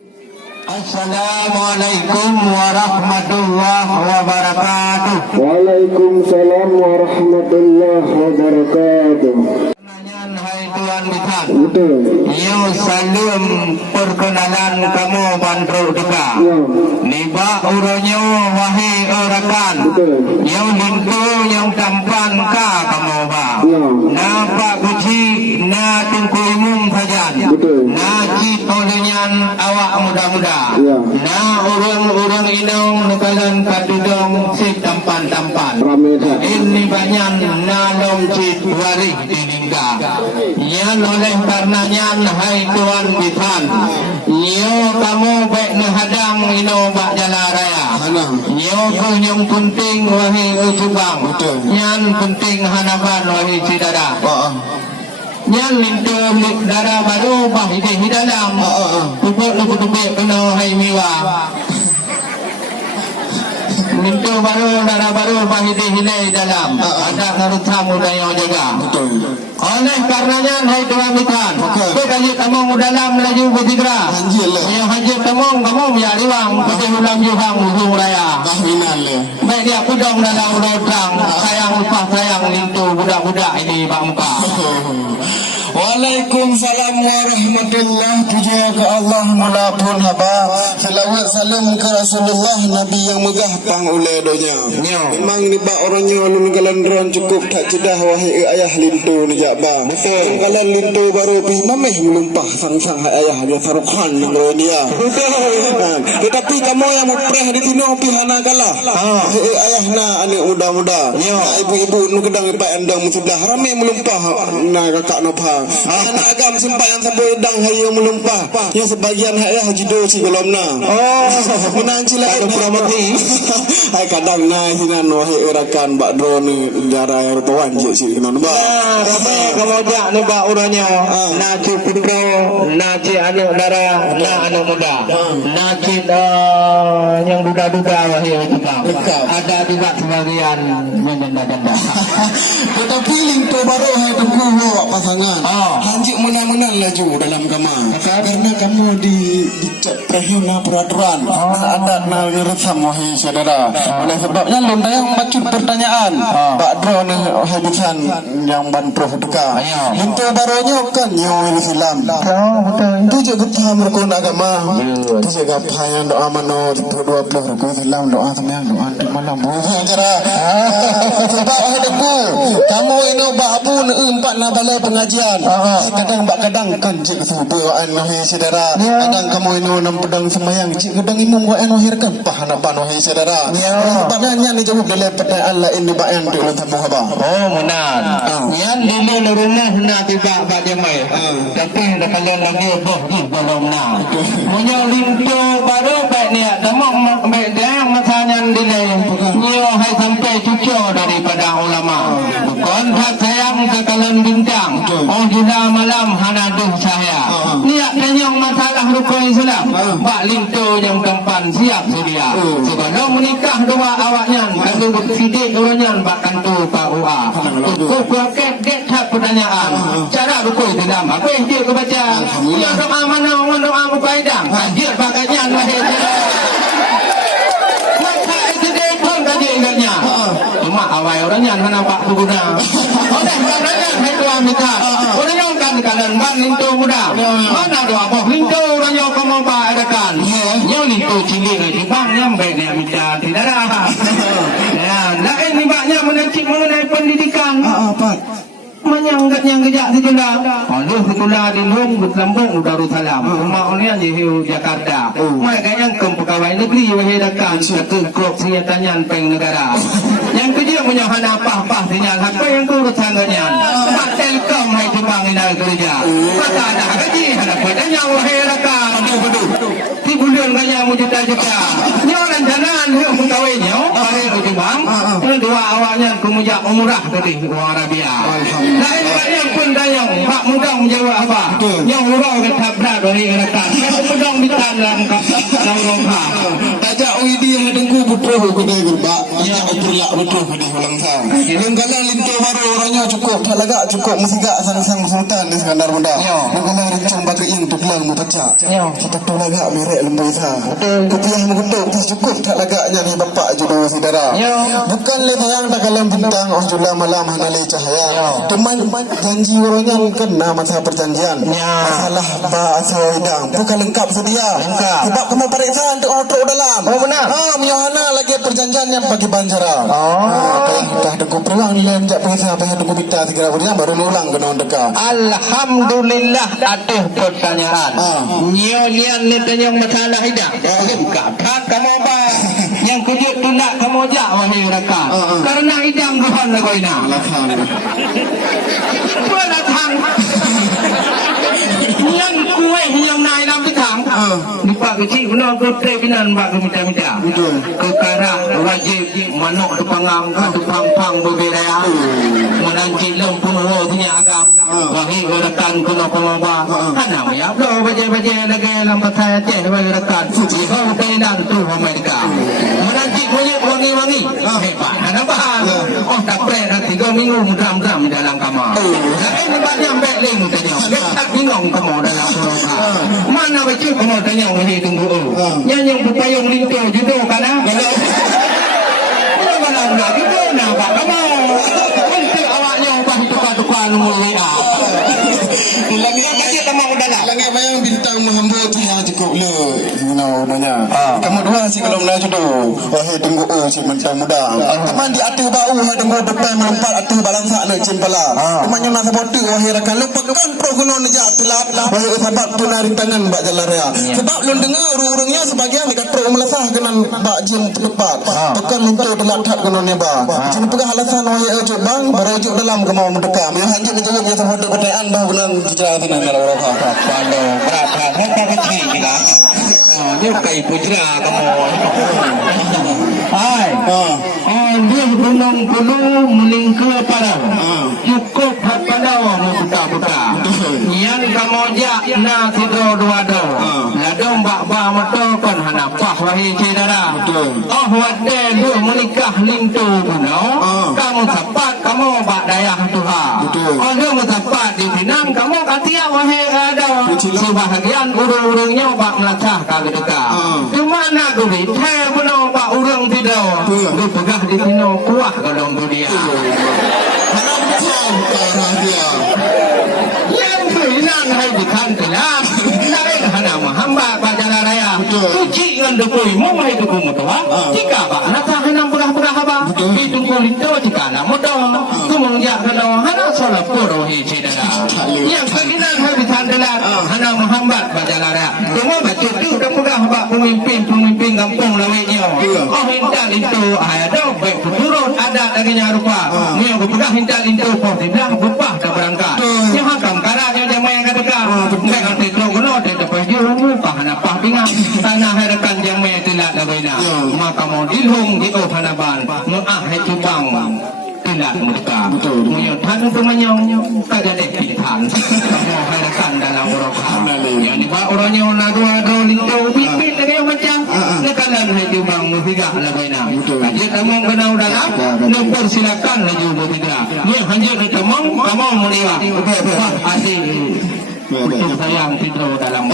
Assalamualaikum warahmatullahi wabarakatuh. Waalaikumsalam warahmatullahi wabarakatuh. Pertanyaan hai Tuan Bitan. Betul. Yo salam perkenalan kamu Bandro Deka. Ya. Niba uronyo wahai orakan. Betul. Yo lintu yang tampan ka kamu ba. Ya. Na pak guci na tungku imum sajan. Betul. Na citolenyan awak muda-muda. Ya. Na urang-urang inong nukalan kadudong si tampan-tampan. Ramai dah. Ini banyak nalom cip warik di lingga. Yan oleh karenanya hai Tuan Bitan. Yo kamu baik menghadang ino bak jalan raya. Yo yang penting wahai ujubang. Yan penting hanaban wahai cidara. Yan lintu dara baru bah hidalam. Tubuk lebih kena hai miwa. Lintu baru dara baru bah hilai dalam. Ada ngarutam udaya jaga. Oleh karenanya hai Tuan Bitan. Kali kamu dalam laju bertiga. Yang haji kamu ya liwang pada ulang juhang ujung raya. Baik dia kudong dalam rodang. Sayang upah sayang lintu budak-budak ini bak muka. Waalaikumsalam warahmatullahi puja ke Allah mula pun haba. Selawat salam ke Rasulullah Nabi yang megah pang oleh donya. Memang ni bak orangnya ulun galandron cukup tak cedah wahai ayah lintu ni jaba. Betul. Kalau lintu baru pi mameh melumpah sang-sang ayah dia Farukhan ngro dia. Tetapi kamu yang mupreh di tino pi hana kalah. Ayah na anak muda-muda. Ibu-ibu nu kedang pak andang sudah ramai melumpah na kakak nopha. Anak agam sembahyang sampai dang hayo melumpah. Yang sebagian ayah jido si golomna. Menang cilai pramati. Hai kadang na hinan wahai urakan bak drone jara air tuan je si kenon ba. Ramai kemudian ni bak uranya. Naci putro, naci anak dara, na anak muda. Naci yang duda-duda wahai tukang. Ada juga sebagian menjanda-janda. Tetapi lintu baru hai tunggu pasangan. Hanjik menang-menang laju dalam kamar. Karena kamu dicap perhina peraturan. Adat na resam wahai saudara. Oleh sebabnya londa yang baca pertanyaan. Pak Dro ni habisan yang bantu duka. Lintu barunya kan yang Islam. Itu je kita merukun agama. Itu je gapa yang doa mano 20 rukun Islam doa sembahyang doa di mana bukan cara. Sebab hai tunggu. Kamu ini babu empat na balai pengajian. Kadang kadang kan cik sebawaan wahai saudara. Kadang kamu ini nam pedang sembahyang cik kadang imam waan wahai kan pahanapan wahai saudara. Sebabnya ni jawab dalam pertanyaan lain ni bayan di ulun tamu haba. Oh benar. Yan dulu rumah na tiba bak jamai. Tapi dah kalau lagi boh di belum na. Punya lintu baru baik ni demok baik dia masanya dile. Nyo hai sampai cucu daripada ulama. Bukan hak sayang kekalan bintang. Oh juga malam hanaduh saya. Niat tanyang masalah rukun Islam. Bak lintu yang tempan siap sedia. Sebelum menikah dua awaknya. Kalau sidik orangnya bak kantu KUA. Kau pakai dek tak pertanyaan. Cara rukun Islam. Apa yang dia kebaca? Yang doa mana doa mukaidang. Dia pakainya lahir. Maka itu dia pun kaji ingatnya. Cuma awal orangnya nampak berguna. Oleh karenanya hai Tuan Bitan. Orangnya kan kalan bak lintu muda. Mana doa boh lintu orangnya kamu bak adakan. Yang lintu cilik di bang yang baik dia minta tidak ada. Lain ni baknya menacik mengenai pendidikan. Apa? Menyanggat-yang kejap sejenak. Aduh ketulah di Lung Berlambung Darussalam. Rumah ni yang jauh Jakarta. Mereka yang ke pegawai negeri wahai dekan ke grup senjatanya peng negara. Yang kerja punya apa-apa sinyal apa yang ku urusannya. Mak Telkom hai Jepang ini kerja. Maka ada gaji ada padanya wahai dekan. Di bulan kaya juta-juta. Nyolan jalan pegawainya hari Jepang. Dua awaknya kemudian umrah tadi orang Arabia. Lain banyak pun dayang Pak Mudang menjawab apa yang urau ketabrak dari rekan Mudang bitan dalam longkah tajak widi hadengku putra kedai gerbak Ajak berlak betul pada ulang tahun. Yang kalau lintu baru orangnya cukup, tak lagak cukup mesti gak sang-sang sultan di Skandar Muda. Yang kalau rencang batu yang tu kelang mu pecah. Kita tu lagak merek lembu sa. Ketiah mengutuk tak cukup tak lagaknya ni bapak jodoh saudara. Bukan le sayang tak kalam bintang oh jula malam hanale cahaya. Teman janji orangnya kena masa perjanjian. Masalah bahasa hidang bukan lengkap sedia. Sebab kamu periksa untuk otrok dalam. Oh benar. Miohana lagi perjanjiannya bagi banjara. Dah tunggu peluang ni lem jak periksa apa tunggu minta 3 bulan baru ulang kena dekat. Alhamdulillah ada pertanyaan. Nyonya ni tanya masalah hidang. Kata kamu apa? Yang kujut tu nak kamu jak wahai rakan. Karena hidang Tuhan lah kau ina. Buat hang. Yang kue yang naik dalam pitang. Lupa kecil benar ke binan bak minta-minta. Kekara wajib manok tu pangang tu pang-pang berbeda. Menanci lempu punya agam. Wahai rekan kena pengaba. Kana ya bro baje-baje lagi dalam pasal Aceh wahai rekan. Kau penan tu Amerika. Menanci punya wangi-wangi. Hebat nampak. Oh tak pernah dah 3 minggu mudah-mudahan dalam kamar. Tapi nampak nyampe leng tadi. Tak bingung kamu dalam kamar. Mana baca kamu tanya ini tunggu. Yang berpayung lintu judo kana. Kalau nak judo nampak kamu. Untuk awaknya ubah tukar-tukar nombor WA. Lagi baca tamang dalam. Lagi bayang bintang menghamba cahaya cukup le. You know nanya. Kamu dua sih kalau nak jodoh. Wahai tunggu si mentang muda. Teman di atas bau hai tunggu depan melompat atas balangsa nak cimpala. Teman yang nak supporter wahai rakan lupakan pro kuno nejak tilap. Wahai sahabat tunari tangan bak jalan raya. Sebab lu dengar urungnya sebagian dekat pro melasah kenan bak jim tepat. Bukan untuk delat kenon ni ba. Cuma pegah alasan wahai ujuk bang berujuk dalam kemau mendekam. Yang hanya menjawab yang supporter pertanyaan bah bulan bicara tenan kalau orang Kalau berapa hektar kecil kita. Dia kai pujra kamu. Hai. Dia gunung-gunung melingkar padang. Cukup padang buta-buta. Yang kamu jak na tido dua do. Ladong bak-bak motor kon hanapah wahai saudara. Oh wade lu menikah lintu gunung. Kamu sapat kamu bak dayah Tuhan. Oh lu sapat di Pinang kamu katia wahai ada. Sebahagian urung-urungnya bak melacah kagak dekat. Cuma nak duit teh benar bak urung tidak. Lu pegah di Pinang kuah kalau dia. Harap betul dia. Yang Pinang hai dikan kelam. Lain hana hamba pajaran raya. Suci dengan dekui mau mai deku mutua. Jika bak nata hana purah-purah haba. Itu kulito jika nak mudah. Kemudian kalau hana solat puro hi cedera. Yang Pinang hai dikan kelam hana menghambat pajaran raya. Cuma baca tu dah pegah bak pemimpin kampung lawainya. Oh hinta itu ada baik turun ada lagi nyarupa. Ni aku pegah hinta itu pun tidak berubah dah berangkat. Yang hakam karanya dia main katakan. Mereka tidak guna dia dapat jual muka hana pah pingat. Tanah harapan yang main tidak lawainya. Maka mau dilung di Ohanaban. Muah itu bang. Tidak mereka. Menyutan pemenyong kagak deh pilihan. Kamu harapan dalam orang. Yang ni pak orangnya nado lintu pipit lagi macam. Nekalan itu bang musiga lawainya. Jadi kamu kenal dalam. Nombor silakan lagi tidak. Ni hanya ditemong kamu meniwa. Asyik. Untuk sayang tidur dalam.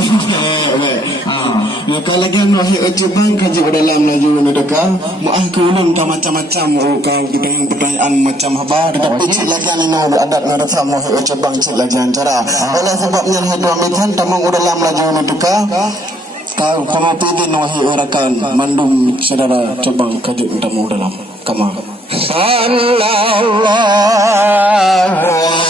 Ya kalau lagi nak ujuk bang kaji dalam laju mendeka. Muah kulun macam-macam kau kita yang pertanyaan macam apa. Tetapi cik lagi ni nak adat ngarasa muah ujuk bang cik lagi cara. Oleh sebabnya hadu amitan tamang dalam laju mendeka. Kau kamu pilih nuhi orakan mandum saudara coba kaji tamu dalam kamar. Sallallahu alaihi